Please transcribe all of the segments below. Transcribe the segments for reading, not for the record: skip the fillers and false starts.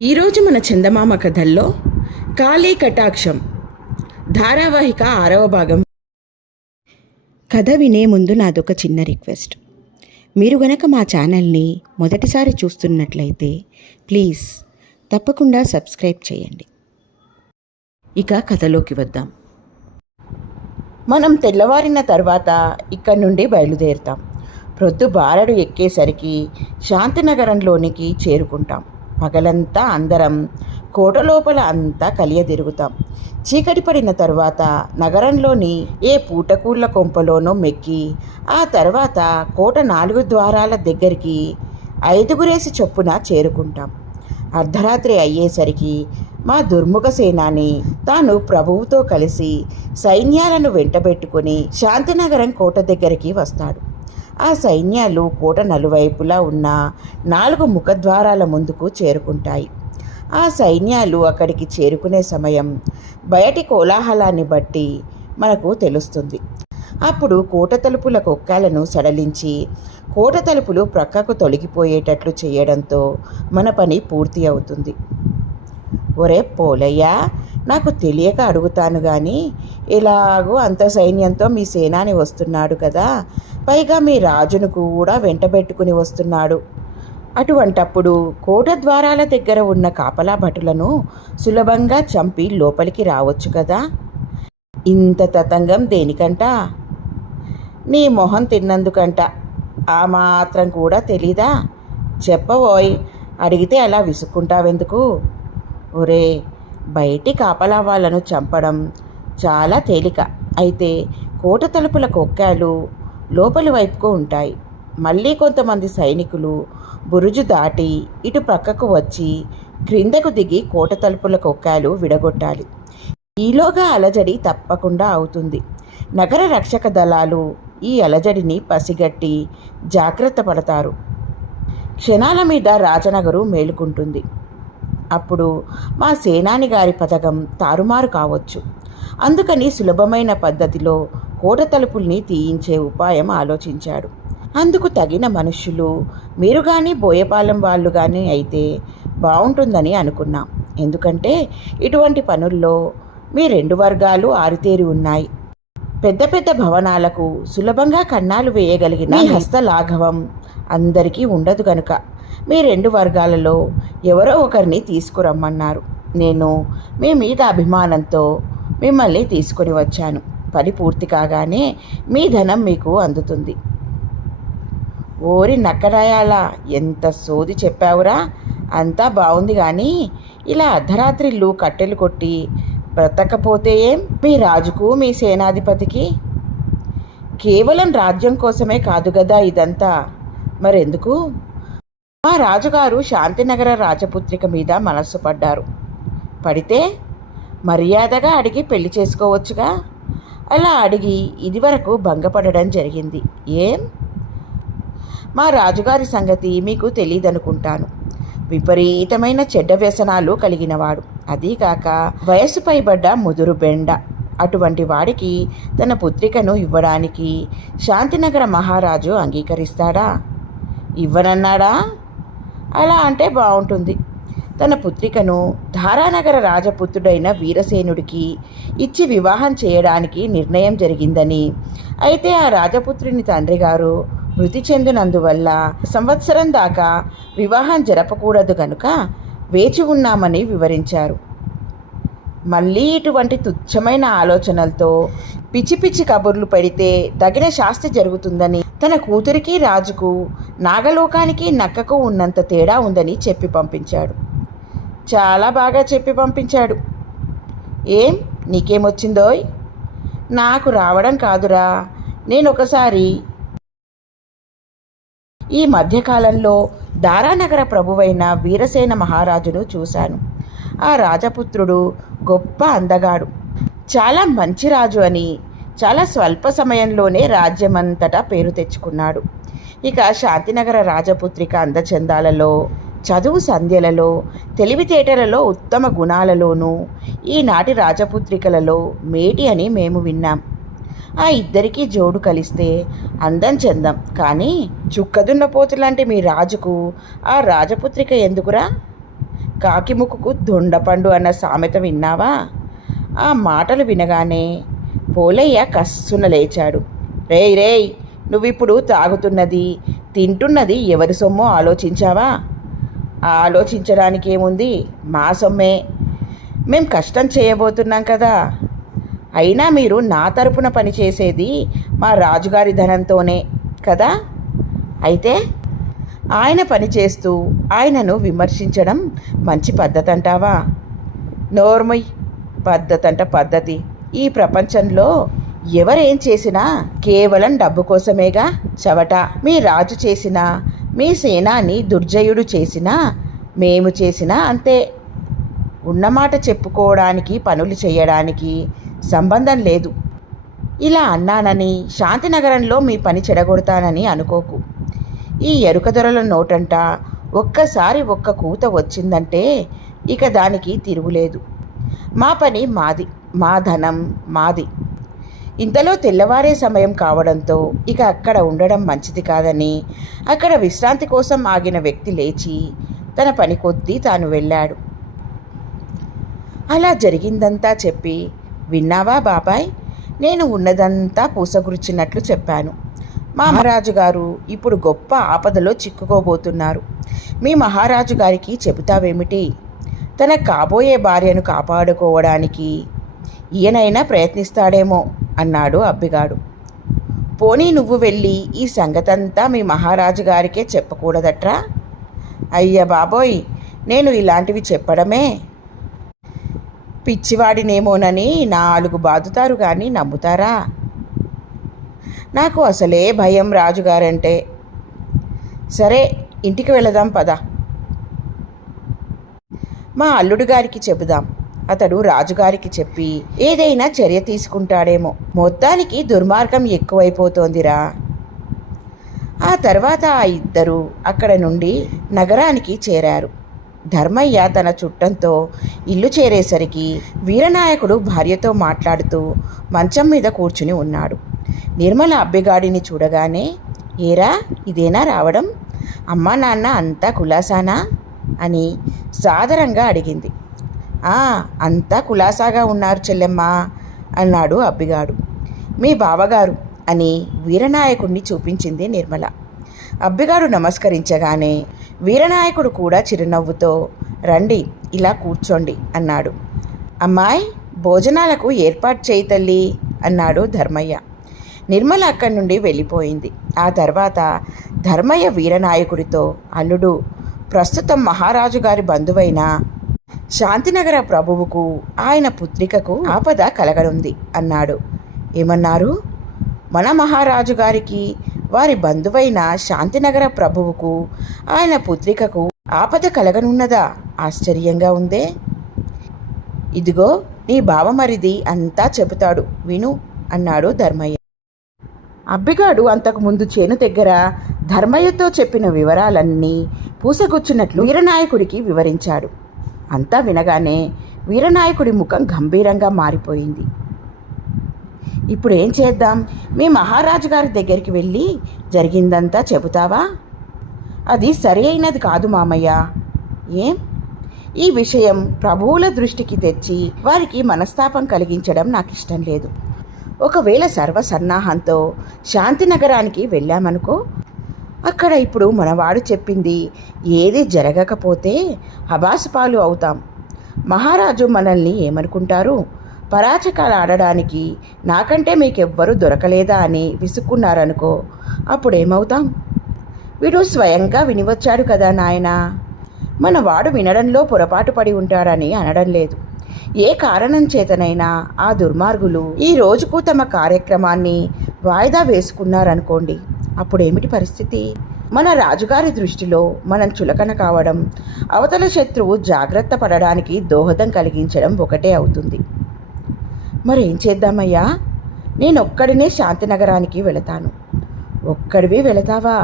ఈరోజు మన చందమామ కథల్లో కాళీ కటాక్షం ధారావాహిక 6వ భాగం. కథ వినే ముందు నాదొక చిన్న రిక్వెస్ట్. మీరు గనక మా ఛానల్ని మొదటిసారి చూస్తున్నట్లయితే ప్లీజ్ తప్పకుండా సబ్స్క్రైబ్ చేయండి. ఇక కథలోకి వద్దాం. మనం తెల్లవారిన తర్వాత ఇక్కడి నుండి బయలుదేరుతాం. ప్రొద్దు బారడు ఎక్కేసరికి శాంతినగరంలోనికి చేరుకుంటాం. పగలంతా అందరం కోట లోపల అంతా కలియదిరుగుతాం. చీకటి పడిన తరువాత నగరంలోని ఏ పూటకూళ్ళ కొంపలోనో మెక్కి ఆ తర్వాత కోట 4 ద్వారాల దగ్గరికి 5 చొప్పున చేరుకుంటాం. అర్ధరాత్రి అయ్యేసరికి మా దుర్ముఖ సేనాని తాను ప్రభువుతో కలిసి సైన్యాలను వెంటబెట్టుకుని శాంతినగరం కోట దగ్గరికి వస్తాడు. ఆ సైన్యాలు కోట నలువైపులా ఉన్న 4 ముఖద్వారాల ముందుకు చేరుకుంటాయి. ఆ సైన్యాలు అక్కడికి చేరుకునే సమయం బయటి కోలాహలాన్ని బట్టి మనకు తెలుస్తుంది. అప్పుడు కోట తలుపుల కొక్కాలను సడలించి కోట తలుపులు ప్రక్కకు తొలగిపోయేటట్లు చేయడంతో మన పని పూర్తి అవుతుంది. ఒరే పోలయ్య, నాకు తెలియక అడుగుతాను కానీ ఎలాగో అంత సైన్యంతో మీ సేనాని వస్తున్నాడు కదా, పైగా మీ రాజును కూడా వెంటబెట్టుకుని వస్తున్నాడు. అటువంటప్పుడు కోట ద్వారాల దగ్గర ఉన్న కాపలా భటులను సులభంగా చంపి లోపలికి రావచ్చు కదా, ఇంత తతంగం దేనికంట? నీ మొహం తిన్నందుకంట. ఆ మాత్రం కూడా తెలీదా? చెప్పబోయ్, అడిగితే అలా విసుక్కుంటావెందుకు? ఒరే, బయటి కాపలా వాళ్ళను చంపడం చాలా తేలిక. అయితే కోట తలుపుల కొక్కాలు లోపలి వైపుకు ఉంటాయి. మళ్ళీ కొంతమంది సైనికులు బురుజు దాటి ఇటు ప్రక్కకు వచ్చి క్రిందకు దిగి కోట తలుపుల కొక్కాలు విడగొట్టాలి. ఈలోగా అలజడి తప్పకుండా అవుతుంది. నగర రక్షక దళాలు ఈ అలజడిని పసిగట్టి జాగ్రత్త పడతారు. క్షణాల మీద రాజనగరు మేలుకుంటుంది. అప్పుడు మా సేనాని గారి పథకం తారుమారు కావచ్చు. అందుకని సులభమైన పద్ధతిలో కోట తలుపుల్ని తీయించే ఉపాయం ఆలోచించాడు. అందుకు తగిన మనుష్యులు మీరు కానీ బోయపాలెం వాళ్ళు కానీ అయితే బాగుంటుందని అనుకున్నాం. ఎందుకంటే ఇటువంటి పనుల్లో మీ 2 వర్గాలు ఆరితేరి ఉన్నాయి. పెద్ద పెద్ద భవనాలకు సులభంగా కన్నాలు వేయగలిగిన హస్తలాఘవం అందరికీ ఉండదు కనుక మీ 2 వర్గాలలో ఎవరో ఒకరిని తీసుకురమ్మన్నారు. నేను మీ మీద అభిమానంతో మిమ్మల్ని తీసుకొని వచ్చాను. పని పూర్తి కాగానే మీ ధనం మీకు అందుతుంది. ఓరి నక్కరాయాలా, ఎంత సోది చెప్పావురా! అంతా బాగుంది కానీ ఇలా అర్ధరాత్రిళ్ళు కట్టెలు కొట్టి బ్రతకపోతే ఏం? మీ రాజుకు మీ సేనాధిపతికి కేవలం రాజ్యం కోసమే కాదు కదా ఇదంతా. మరెందుకు? మా రాజుగారు శాంతినగర రాజపుత్రిక మీద మనస్సు పడ్డారు. పడితే మర్యాదగా అడిగి పెళ్లి చేసుకోవచ్చుగా. అలా అడిగి ఇదివరకు భంగపడడం జరిగింది. ఏం? మా రాజుగారి సంగతి మీకు తెలియదనుకుంటాను. విపరీతమైన చెడ్డ వ్యసనాలు కలిగినవాడు. అదీకాక వయసు పైబడ్డ ముదురు బెండ. అటువంటి వాడికి తన పుత్రికను ఇవ్వడానికి శాంతినగర మహారాజు అంగీకరిస్తాడా? ఇవ్వనన్నాడా? అలా అంటే బాగుంటుంది. తన పుత్రికను ధారానగర రాజపుత్రుడైన వీరసేనుడికి ఇచ్చి వివాహం చేయడానికి నిర్ణయం జరిగిందని, అయితే ఆ రాజపుత్రుని తండ్రి గారు మృతి చెందినందువల్ల సంవత్సరం దాకా వివాహం జరపకూడదు కనుక వేచి ఉన్నామని వివరించారు. మళ్ళీ ఇటువంటి తుచ్చమైన ఆలోచనలతో పిచ్చి పిచ్చి కబుర్లు పెడితే తగిన శాస్తి జరుగుతుందని, తన కూతురికి రాజుకు నాగలోకానికి నక్కకు ఉన్నంత తేడా ఉందని చెప్పి పంపించాడు. చాలా బాగా చెప్పి పంపించాడు. ఏం నీకేమొచ్చిందోయ్? నాకు రావడం కాదురా, నేనొకసారి ఈ మధ్యకాలంలో దారానగర ప్రభువైన వీరసేన మహారాజును చూశాను. ఆ రాజపుత్రుడు గొప్ప అందగాడు, చాలా మంచి రాజు అని చాలా స్వల్ప సమయంలోనే రాజ్యమంతటా పేరు తెచ్చుకున్నాడు. ఇక శాంతినగర రాజపుత్రిక అందచందాలలో, చదువు సంధ్యలలో, తెలివితేటలలో, ఉత్తమ గుణాలలోనూ ఈనాటి రాజపుత్రికలలో మేటి అని మేము విన్నాం. ఆ ఇద్దరికీ జోడు కలిస్తే అందం చందం. కానీ చుక్కదున్నపోతు లాంటి మీ రాజుకు ఆ రాజపుత్రిక ఎందుకురా? కాకి ముక్కుకు దొండపండు అన్న సామెత విన్నావా? ఆ మాటలు వినగానే పోలయ్య కస్సున లేచాడు. రేయ్ రేయ్, నువ్విప్పుడు తాగుతున్నది తింటున్నది ఎవరి సొమ్మో ఆలోచించావా? ఆలోచించడానికి ఏముంది, మా సొమ్మే. మేం కష్టం చేయబోతున్నాం కదా. అయినా మీరు నా తరపున పనిచేసేది మా రాజుగారి ధనంతోనే కదా. అయితే ఆయన పనిచేస్తూ ఆయనను విమర్శించడం మంచి పద్ధతి అంటావా? నోర్మయ్, పద్ధతి అంట పద్ధతి. ఈ ప్రపంచంలో ఎవరేం చేసినా కేవలం డబ్బు కోసమేగా చవట. మీ రాజు చేసినా, మీ సేనాని దుర్జయుడు చేసినా, మేము చేసినా అంతే. ఉన్నమాట చెప్పుకోవడానికి పనులు చేయడానికి సంబంధం లేదు. ఇలా అన్నానని శాంతినగరంలో మీ పని చెడగొడతానని అనుకోకు. ఈ ఎరుక దొరల నోటంట ఒక్కసారి ఒక్క కూత వచ్చిందంటే ఇక దానికి తిరుగులేదు. మా పని మాది, మా ధనం మాది. ఇంతలో తెల్లవారే సమయం కావడంతో ఇక అక్కడ ఉండడం మంచిది కాదని అక్కడ విశ్రాంతి కోసం ఆగిన వ్యక్తి లేచి తన పని కొద్దీ తాను వెళ్ళాడు. అలా జరిగిందంతా చెప్పి, విన్నావా బాబాయ్, నేను ఉన్నదంతా పూసగుచ్చినట్లు చెప్పాను. మా మహారాజు గారు ఇప్పుడు గొప్ప ఆపదలో చిక్కుకోబోతున్నారు. మీ మహారాజు గారికి చెబుతావేమిటి? తన కాబోయే భార్యను కాపాడుకోవడానికి ఈయనైనా ప్రయత్నిస్తాడేమో అన్నాడు అబ్బిగాడు. పోనీ నువ్వు వెళ్ళి ఈ సంగతంతా మీ మహారాజు గారికే చెప్పకూడదట్రా? అయ్య బాబోయ్, నేను ఇలాంటివి చెప్పడమే పిచ్చివాడినేమోనని 4 బాదుతారు కానీ నమ్ముతారా? నాకు అసలే భయం రాజుగారంటే. సరే, ఇంటికి వెళదాం పద. మా అల్లుడు గారికి చెబుదాం. అతడు రాజుగారికి చెప్పి ఏదైనా చర్య తీసుకుంటాడేమో. మొత్తానికి దుర్మార్గం ఎక్కువైపోతోందిరా. ఆ తర్వాత ఆ ఇద్దరు అక్కడ నుండి నగరానికి చేరారు. ధర్మయ్య తన చుట్టంతో ఇల్లు చేరేసరికి వీరనాయకుడు భార్యతో మాట్లాడుతూ మంచం మీద కూర్చుని ఉన్నాడు. నిర్మల అబ్బిగాడిని చూడగానే, ఏరా ఇదేనా రావడం? అమ్మా నాన్న అంతా కులాసానా అని సాదరంగా అడిగింది. అంతా కులాసాగా ఉన్నారు చెల్లెమ్మ అన్నాడు అబ్బిగాడు. మీ బావగారు అని వీరనాయకుడిని చూపించింది నిర్మల. అబ్బిగాడు నమస్కరించగానే వీరనాయకుడు కూడా చిరునవ్వుతో, రండి ఇలా కూర్చోండి అన్నాడు. అమ్మాయి, భోజనాలకు ఏర్పాటు చేయి తల్లి అన్నాడు ధర్మయ్య. నిర్మల అక్కడి నుండి వెళ్ళిపోయింది. ఆ తర్వాత ధర్మయ్య వీరనాయకుడితో, అల్లుడు, ప్రస్తుతం మహారాజు గారి బంధువైన శాంతినగర ప్రభువుకు ఆయన పుత్రికకు ఆపద కలగనుంది అన్నాడు. ఏమన్నారు? మన మహారాజు గారికి వారి బంధువైన శాంతినగర ప్రభువుకు ఆయన పుత్రికకు ఆపద కలగనున్నదా? ఆశ్చర్యంగా ఉందే. ఇదిగో నీ బావమరిది అంతా చెబుతాడు, విను అన్నాడు ధర్మయ్య. అబ్బిగాడు అంతకుముందు చేను దగ్గర ధర్మయ్యతో చెప్పిన వివరాలన్నీ పూసగుచ్చినట్లు వీరనాయకుడికి వివరించాడు. అంతా వినగానే వీరనాయకుడి ముఖం గంభీరంగా మారిపోయింది. ఇప్పుడు ఏం చేద్దాం? మీ మహారాజు గారి దగ్గరికి వెళ్ళి జరిగిందంతా చెబుతావా? అది సరి అయినది కాదు మామయ్య. ఏం? ఈ విషయం ప్రభువుల దృష్టికి తెచ్చి వారికి మనస్తాపం కలిగించడం నాకు ఇష్టం లేదు. ఒకవేళ సర్వసన్నాహంతో శాంతినగరానికి వెళ్ళామనుకో, అక్కడ ఇప్పుడు మనవాడు చెప్పింది ఏది జరగకపోతే హబాసుపాలు అవుతాం. మహారాజు మనల్ని ఏమనుకుంటారు? పరాచకాలు ఆడడానికి నాకంటే మీకెవ్వరూ దొరకలేదా అని విసుక్కున్నారనుకో, అప్పుడేమవుతాం? వీడు స్వయంగా వినివచ్చాడు కదా నాయనా. మనవాడు వినడంలో పొరపాటు పడి ఉంటాడని అనడం లేదు. ఏ కారణం చేతనైనా ఆ దుర్మార్గులు ఈ రోజుకు తమ కార్యక్రమాన్ని వాయిదా వేసుకున్నారనుకోండి, అప్పుడేమిటి పరిస్థితి? మన రాజుగారి దృష్టిలో మనం చులకన కావడం, అవతల శత్రువు జాగ్రత్త పడడానికి దోహదం కలిగించడం ఒకటే అవుతుంది. మరేం చేద్దామయ్యా? నేనొక్కడినే శాంతినగరానికి వెళతాను. ఒక్కడివి వెళతావా?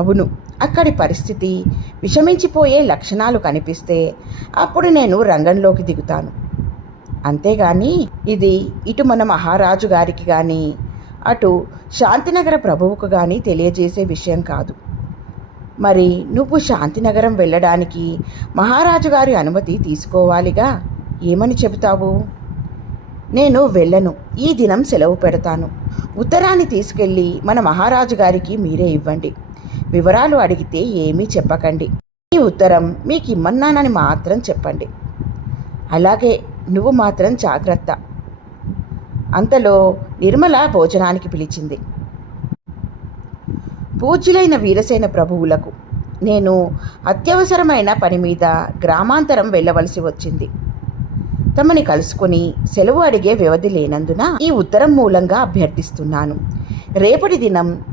అవును. అక్కడి పరిస్థితి విషమించిపోయే లక్షణాలు కనిపిస్తే అప్పుడు నేను రంగంలోకి దిగుతాను. అంతేగాని ఇది ఇటు మన మహారాజు గారికి కానీ అటు శాంతినగర ప్రభువుకు కానీ తెలియజేసే విషయం కాదు. మరి నువ్వు శాంతినగరం వెళ్ళడానికి మహారాజు గారి అనుమతి తీసుకోవాలిగా. ఏమని చెబుతావు? నేను వెళ్ళను. ఈ దినం సెలవు పెడతాను. ఉత్తరాన్ని తీసుకెళ్ళి మన మహారాజు గారికి మీరే ఇవ్వండి. వివరాలు అడిగితే ఏమీ చెప్పకండి. ఈ ఉత్తరం మీకు ఇమ్మన్నానని మాత్రం చెప్పండి. అలాగే, నువ్వు మాత్రం జాగ్రత్త. అంతలో నిర్మల భోజనానికి పిలిచింది. పూజ్యులైన వీరసేన ప్రభువులకు, నేను అత్యవసరమైన పని మీద గ్రామాంతరం వెళ్ళవలసి వచ్చింది. తమని కలుసుకొని సెలవు అడిగే వ్యవధి లేనందున ఈ ఉత్తరం మూలంగా అభ్యర్థిస్తున్నాను. రేపటి దినం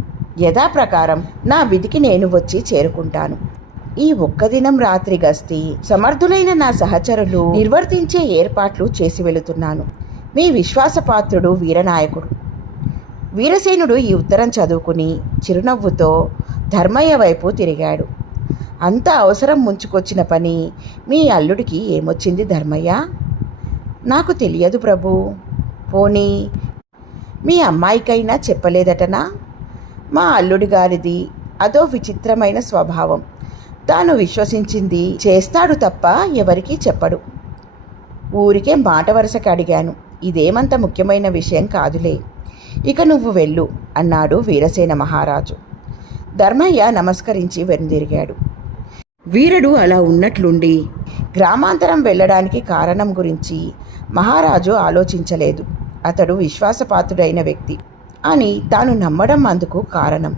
యథాప్రకారం నా విధికి నేను వచ్చి చేరుకుంటాను. ఈ ఒక్క దినం రాత్రి గస్తీ సమర్థులైన నా సహచరులు నిర్వర్తించే ఏర్పాట్లు చేసి వెళుతున్నాను. మీ విశ్వాసపాత్రుడు వీరనాయకుడు. వీరసేనుడు ఈ ఉత్తరం చదువుకుని చిరునవ్వుతో ధర్మయ్య వైపు తిరిగాడు. అంత అవసరం ముంచుకొచ్చిన పని మీ అల్లుడికి ఏమొచ్చింది ధర్మయ్య? నాకు తెలియదు ప్రభు. పోనీ మీ అమ్మాయికైనా చెప్పలేదటనా? మా అల్లుడి గారిది అదో విచిత్రమైన స్వభావం. తాను విశ్వసించింది చేస్తాడు తప్ప ఎవరికీ చెప్పడు. ఊరికే మాట వరుసకి అడిగాను. ఇదేమంత ముఖ్యమైన విషయం కాదులే. ఇక నువ్వు వెళ్ళు అన్నాడు వీరసేన మహారాజు. ధర్మయ్య నమస్కరించి వెనుదిరిగాడు. వీరుడు అలా ఉన్నట్లుండి గ్రామాంతరం వెళ్ళడానికి కారణం గురించి మహారాజు ఆలోచించలేదు. అతడు విశ్వాసపాత్రుడైన వ్యక్తి అని తాను నమ్మడం అందుకు కారణం.